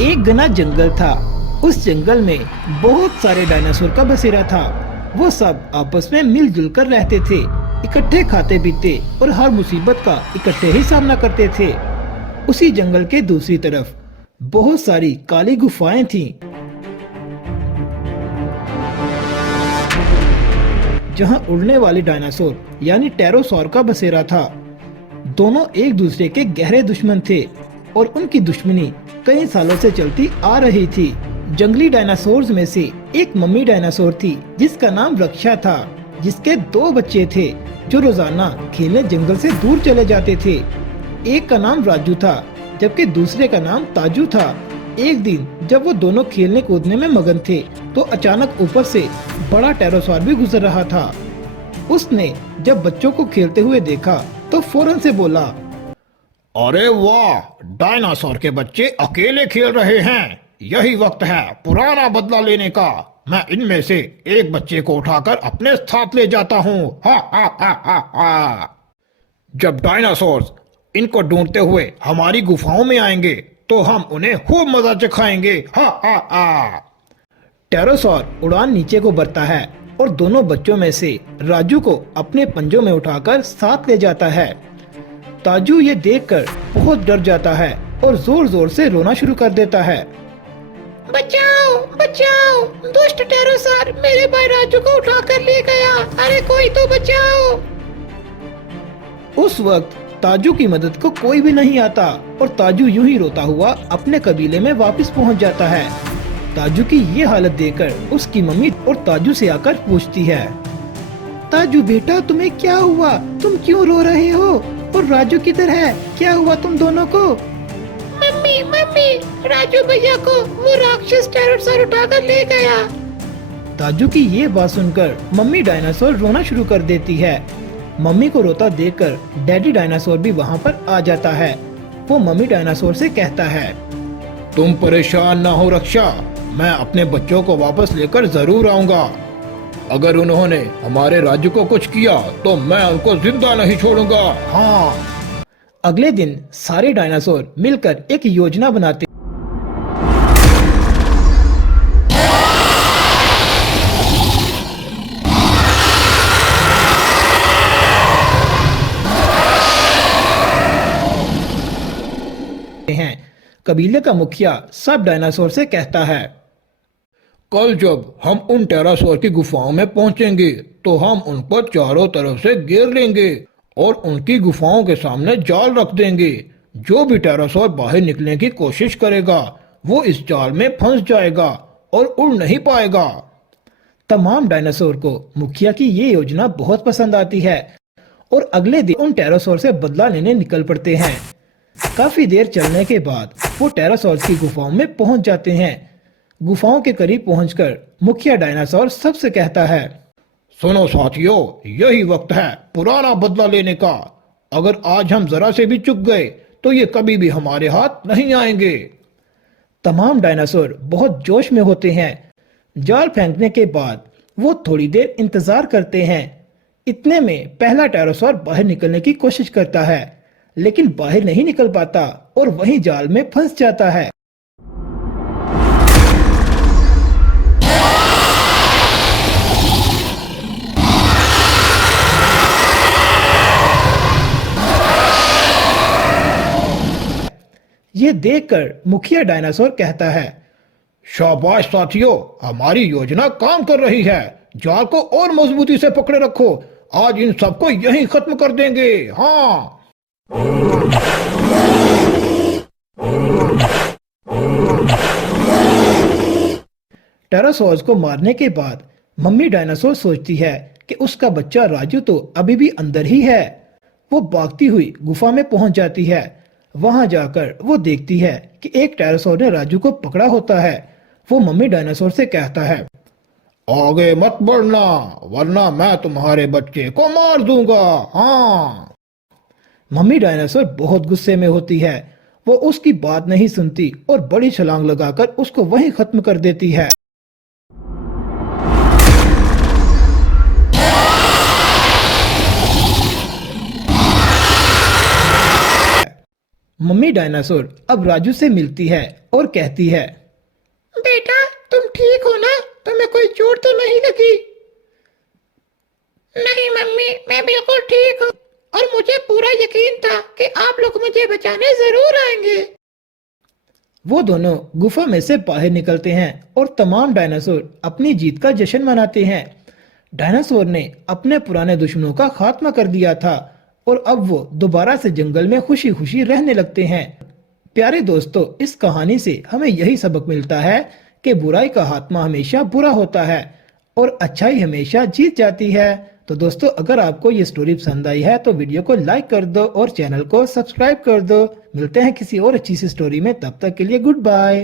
एक घना जंगल था। उस जंगल में बहुत सारे डायनासोर का बसेरा था। वो सब आपस में मिलजुल कर रहते थे, इकट्ठे खाते पीते और हर मुसीबत का इकट्ठे ही सामना करते थे। उसी जंगल के दूसरी तरफ बहुत सारी काली गुफाएं थीं, जहां उड़ने वाले डायनासोर यानी टेरोसॉर का बसेरा था। दोनों एक दूसरे के गहरे दुश्मन थे और उनकी दुश्मनी कई सालों से चलती आ रही थी। जंगली डायनासोर्स में से एक मम्मी डायनासोर थी जिसका नाम रक्षा था, जिसके दो बच्चे थे जो रोजाना खेलने जंगल से दूर चले जाते थे। एक का नाम राजू था जबकि दूसरे का नाम ताजू था। एक दिन जब वो दोनों खेलने कूदने में मगन थे तो अचानक ऊपर से बड़ा टेरोसॉर भी गुजर रहा था। उसने जब बच्चों को खेलते हुए देखा तो फौरन से बोला, अरे वाह, डायनासोर के बच्चे अकेले खेल रहे हैं। यही वक्त है पुराना बदला लेने का। मैं इनमें से एक बच्चे को उठाकर अपने साथ ले जाता हूँ। हा हा हा हा हा। जब डायनासोर इनको ढूंढते हुए हमारी गुफाओं में आएंगे तो हम उन्हें खूब मजा चखाएंगे। हा हा हा। टेरोसॉर उड़ान नीचे को बढ़ता है और दोनों बच्चों में से राजू को अपने पंजों में उठाकर साथ ले जाता है। ताजू ये देखकर बहुत डर जाता है और जोर जोर से रोना शुरू कर देता है। बचाओ बचाओ, दुष्ट टेरोसॉर मेरे भाई राजू को उठाकर ले गया। अरे कोई तो बचाओ। उस वक्त ताजू की मदद को कोई भी नहीं आता और ताजू यूं ही रोता हुआ अपने कबीले में वापस पहुंच जाता है। ताजू की ये हालत देखकर उसकी मम्मी और ताजू से आकर पूछती है, ताजू बेटा तुम्हें क्या हुआ? तुम क्यों रो रहे हो? और राजू किधर है? क्या हुआ तुम दोनों को? मम्मी मम्मी, राजू भैया को वो राक्षस टेरोसॉर उठाकर ले गया। ताजू की ये बात सुनकर मम्मी डायनासोर रोना शुरू कर देती है। मम्मी को रोता देखकर डैडी डायनासोर भी वहाँ पर आ जाता है। वो मम्मी डायनासोर से कहता है, तुम परेशान ना हो रक्षा, मैं अपने बच्चों को वापस लेकर जरूर आऊंगा। अगर उन्होंने हमारे राज्य को कुछ किया तो मैं उनको जिंदा नहीं छोड़ूंगा। हाँ। अगले दिन सारे डायनासोर मिलकर एक योजना बनाते हैं। कबीले का मुखिया सब डायनासोर से कहता है, कल जब हम उन टेरासोर की गुफाओं में पहुंचेंगे तो हम उन पर चारों तरफ से घेर लेंगे और उनकी गुफाओं के सामने जाल रख देंगे। जो भी टेरासोर बाहर निकलने की कोशिश करेगा वो इस जाल में फंस जाएगा और उड़ नहीं पाएगा। तमाम डायनासोर को मुखिया की ये योजना बहुत पसंद आती है और अगले दिन उन टेरासोर से बदला लेने निकल पड़ते हैं। काफी देर चलने के बाद वो टेरासोर की गुफाओं में पहुंच जाते हैं। गुफाओं के करीब पहुंचकर मुखिया डायनासोर सबसे कहता है, सुनो साथियों, यही वक्त है पुराना बदला लेने का। अगर आज हम जरा से भी चूक गए तो ये कभी भी हमारे हाथ नहीं आएंगे। तमाम डायनासोर बहुत जोश में होते हैं। जाल फेंकने के बाद वो थोड़ी देर इंतजार करते हैं। इतने में पहला टेरासोर बाहर निकलने की कोशिश करता है लेकिन बाहर नहीं निकल पाता और वहीं जाल में फंस जाता है। ये देखकर मुखिया डायनासोर कहता है, शाबाश साथियों, हमारी योजना काम कर रही है। जाल को और मजबूती से पकड़े रखो, आज इन सबको यहीं खत्म कर देंगे। हाँ। टेरासोर्स को मारने के बाद मम्मी डायनासोर सोचती है कि उसका बच्चा राजू तो अभी भी अंदर ही है। वो भागती हुई गुफा में पहुंच जाती है। वहां जाकर वो देखती है कि एक टेरासोर ने राजू को पकड़ा होता है। वो मम्मी डायनासोर से कहता है, आगे मत बढ़ना वरना मैं तुम्हारे बच्चे को मार दूंगा। हाँ। मम्मी डायनासोर बहुत गुस्से में होती है। वो उसकी बात नहीं सुनती और बड़ी छलांग लगाकर उसको वहीं खत्म कर देती है। मम्मी डायनासोर अब राजू से मिलती है और कहती है, बेटा तुम ठीक हो ना? तुम्हें कोई चोट तो नहीं लगी? नहीं मम्मी, मैं बिल्कुल ठीक हूँ और मुझे पूरा यकीन था कि आप लोग मुझे बचाने जरूर आएंगे। वो दोनों गुफा में से बाहर निकलते हैं और तमाम डायनासोर अपनी जीत का जश्न मनाते हैं। डायनासोर ने अपने पुराने दुश्मनों का खात्मा कर दिया था और अब वो दोबारा से जंगल में खुशी खुशी रहने लगते हैं। प्यारे दोस्तों, इस कहानी से हमें यही सबक मिलता है कि बुराई का खात्मा हमेशा बुरा होता है और अच्छाई हमेशा जीत जाती है। तो दोस्तों, अगर आपको ये स्टोरी पसंद आई है तो वीडियो को लाइक कर दो और चैनल को सब्सक्राइब कर दो। मिलते हैं किसी और अच्छी सी स्टोरी में, तब तक के लिए गुड बाय।